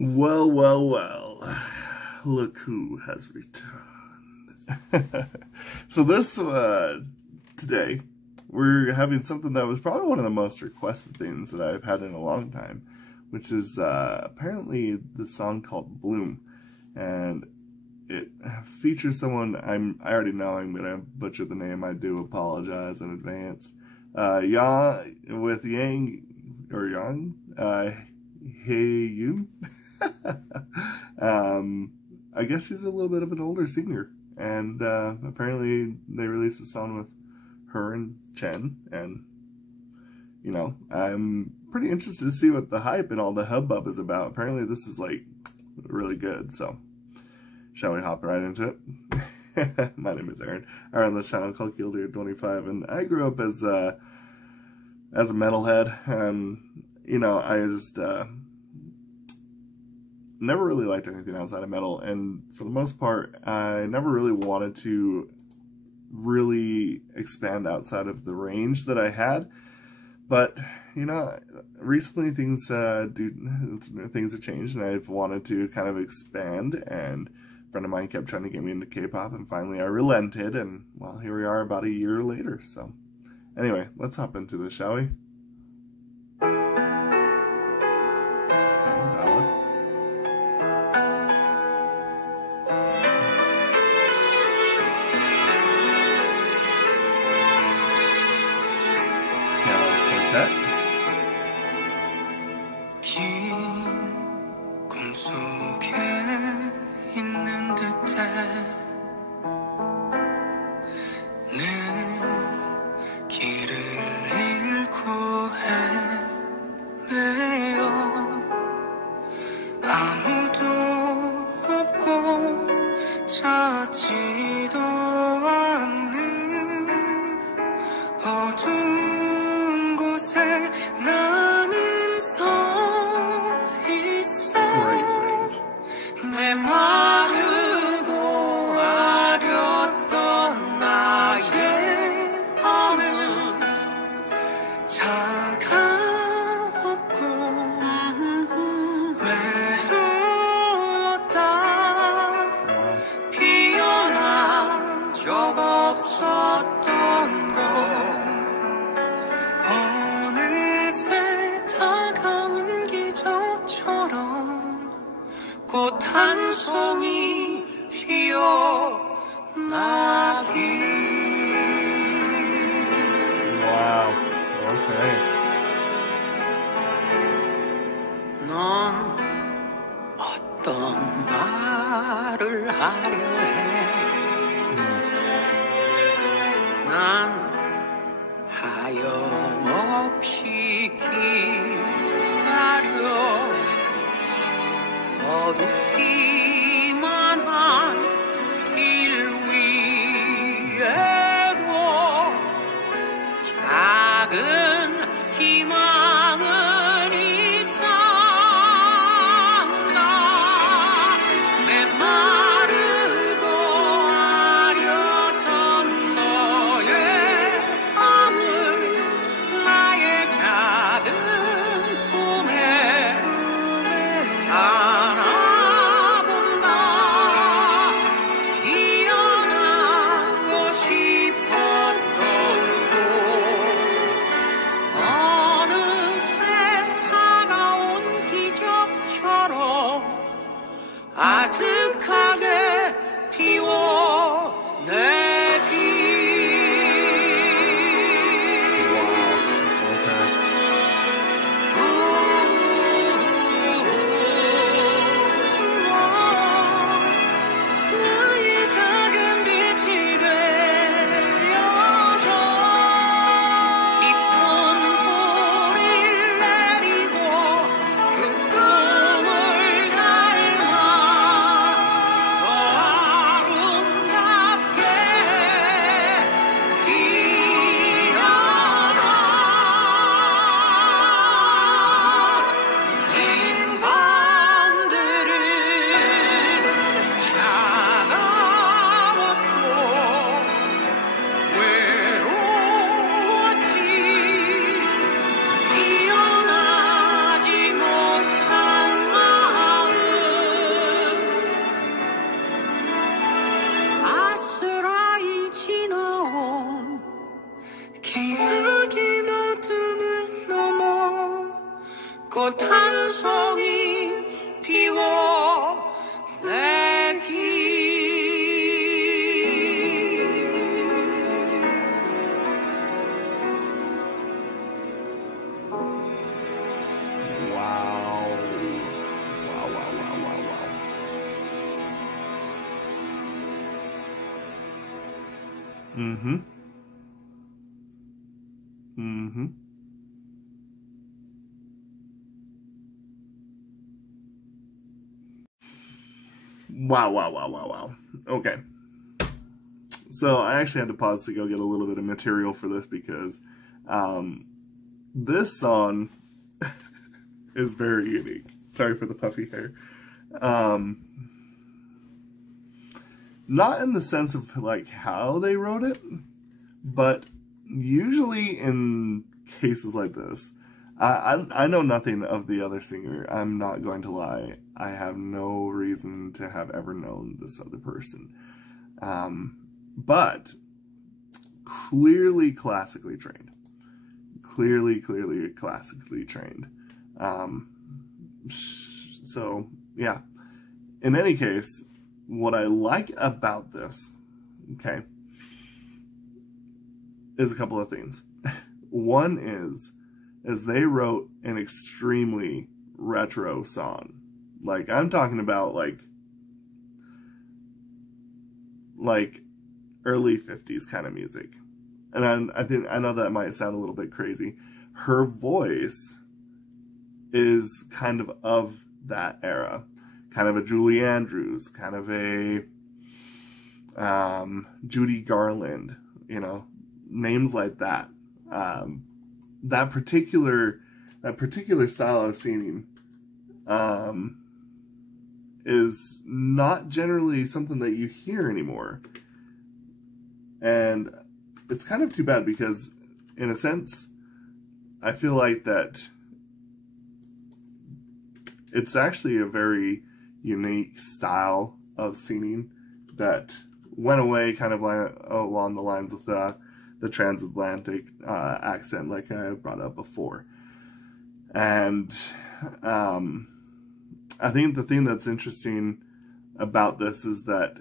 Well, well, well. Look who has returned. So this, today, we're having something that was probably one of the most requested things that I've had in a long time, which is apparently the song called Bloom. And it features someone, I already know I'm going to butcher the name, I do apologize in advance. With Hee-Eun, Hee-Eun. I guess she's a little bit of an older singer, and apparently they released a song with her and Chen, and you know, I'm pretty interested to see what the hype and all the hubbub is about. Apparently this is like really good, so shall we hop right into it? My name is Aaron. I run this channel called Killdude25, and I grew up as a metalhead, and you know, I just never really liked anything outside of metal, and for the most part, I never really wanted to really expand outside of the range that I had. But you know, recently things have changed, and I've wanted to kind of expand. And a friend of mine kept trying to get me into K-pop, and finally I relented, and well, here we are about a year later. So anyway, let's hop into this, shall we? 긴 꿈속에 있는 듯해 늘 길을 잃고 헤매요 아무도 없고 찾지도 않는 어두운 곳에 나는 서 있어 메마르고 아렸던 나의 밤은 차가웠고 외로웠다 피어난 적 없었던 것 꽃 한 송이 피어나기. Wow. Okay. 넌 어떤 말을 하려 해? 난 하염없이 기다려 어둡기만 한 길 위에도 작은 희망은 있다 메마르고 아렸던 너의 밤을 나의 작은 품에 아득하게 피워내기. 나의 작은 빛이 되어서 깊은 불을 내리고 그 꿈을 닮아 Mm-hmm. Mm-hmm. Wow, wow, wow, wow, wow. Okay. So I actually had to pause to go get a little bit of material for this because this song is very unique. Sorry for the puffy hair. Not in the sense of like how they wrote it, but usually in cases like this, I know nothing of the other singer. I'm not going to lie. I have no reason to have ever known this other person. But clearly classically trained. Clearly classically trained. So, yeah. In any case, what I like about this, okay, is a couple of things. One is they wrote an extremely retro song. Like, I'm talking about, like early 50s kind of music. And I know that might sound a little bit crazy. Her voice is kind of that era. Kind of a Julie Andrews, kind of a Judy Garland, you know, names like that. That particular style of singing is not generally something that you hear anymore. And it's kind of too bad because, in a sense, I feel like that it's actually a very unique style of singing that went away kind of along the lines of the transatlantic accent like I brought up before. And I think the thing that's interesting about this is that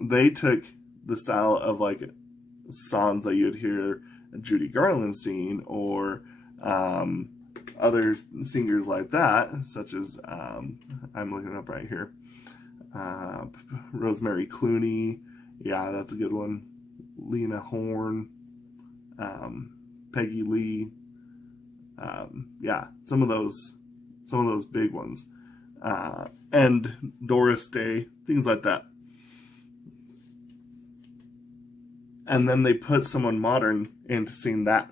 they took the style of like songs that you'd hear Judy Garland sing or other singers like that, such as I'm looking up right here, Rosemary Clooney, yeah, that's a good one, Lena Horne, Peggy Lee, yeah, some of those big ones, and Doris Day, things like that. And then they put someone modern in to sing that.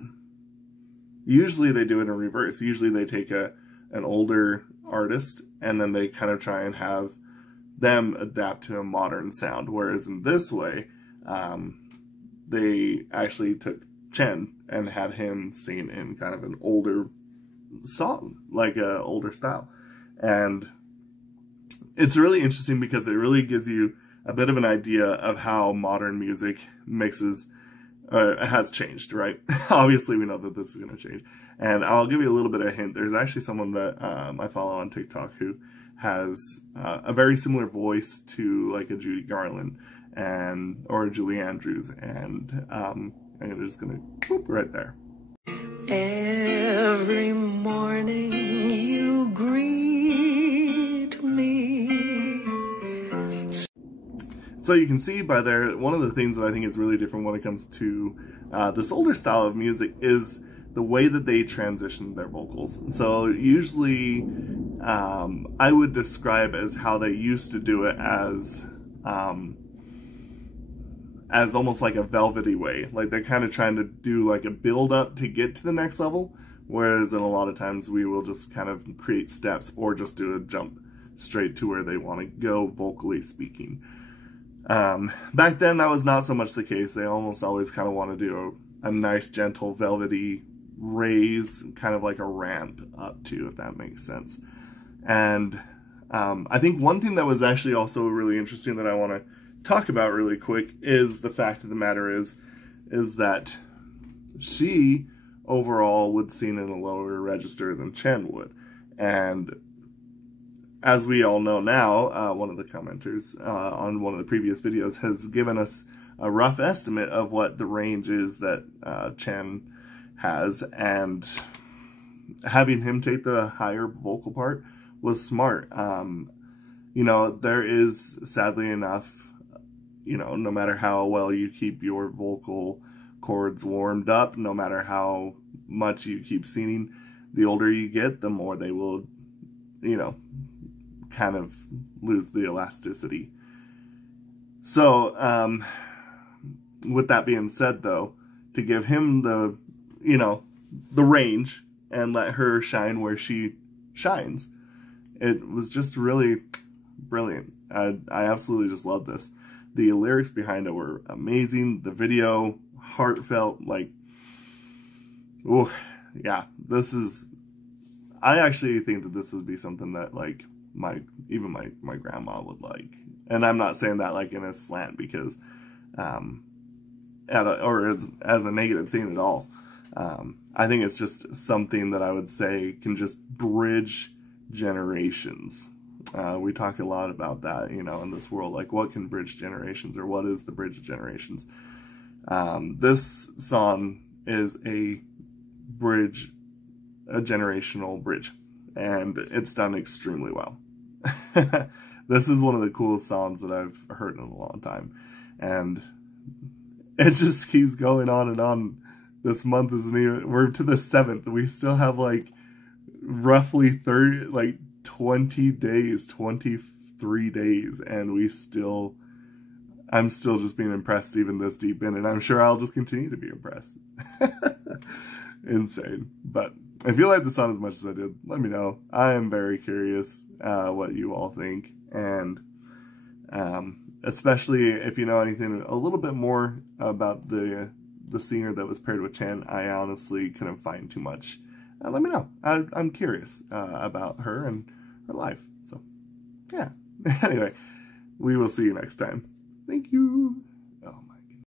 Usually they do it in reverse. Usually they take an older artist and then they kind of try and have them adapt to a modern sound. Whereas in this way, they actually took Chen and had him sing in kind of an older song, like an older style. And it's really interesting because it really gives you a bit of an idea of how modern music mixes has changed, right? Obviously, we know that this is going to change. And I'll give you a little bit of a hint. There's actually someone that I follow on TikTok who has a very similar voice to like a Judy Garland or a Julie Andrews. And I'm just going to whoop right there. Every morning you greet me. So you can see by there, one of the things that I think is really different when it comes to this older style of music is the way that they transition their vocals. So usually I would describe as how they used to do it as almost like a velvety way. Like they're kind of trying to do like a build up to get to the next level, whereas in a lot of times we will just kind of create steps or just do a jump straight to where they want to go vocally speaking. Back then that was not so much the case. They almost always kind of want to do a nice gentle velvety raise, kind of like a ramp up to, if that makes sense. And I think one thing that was actually also really interesting that I want to talk about really quick is the fact of the matter is that she overall would sing in a lower register than Chen would. And as we all know now, one of the commenters on one of the previous videos has given us a rough estimate of what the range is that Chen has, and having him take the higher vocal part was smart. You know, there is, sadly enough, you know, no matter how well you keep your vocal cords warmed up, no matter how much you keep singing, the older you get, the more they will, you know, kind of lose the elasticity. So, with that being said, though, to give him the, you know, the range and let her shine where she shines, it was just really brilliant. I absolutely just love this. The lyrics behind it were amazing. The video, heartfelt, like, oh, yeah, this is, I actually think that this would be something that, like, even my grandma would like. And I'm not saying that, like, in a slant, because, or as a negative thing at all. I think it's just something that I would say can just bridge generations. We talk a lot about that, you know, in this world, like what can bridge generations, or what is the bridge of generations. This song is a bridge, a generational bridge, and it's done extremely well. This is one of the coolest songs that I've heard in a long time, and it just keeps going on and on. This month isn't even, we're to the 7th. We still have like roughly 20 days, 23 days, and I'm still just being impressed even this deep in, and I'm sure I'll just continue to be impressed. Insane. But if you like the song as much as I did, let me know. I am very curious what you all think, and especially if you know anything a little bit more about the singer that was paired with Chen. I honestly couldn't find too much. Let me know. I'm curious about her and her life. So, yeah. Anyway, we will see you next time. Thank you.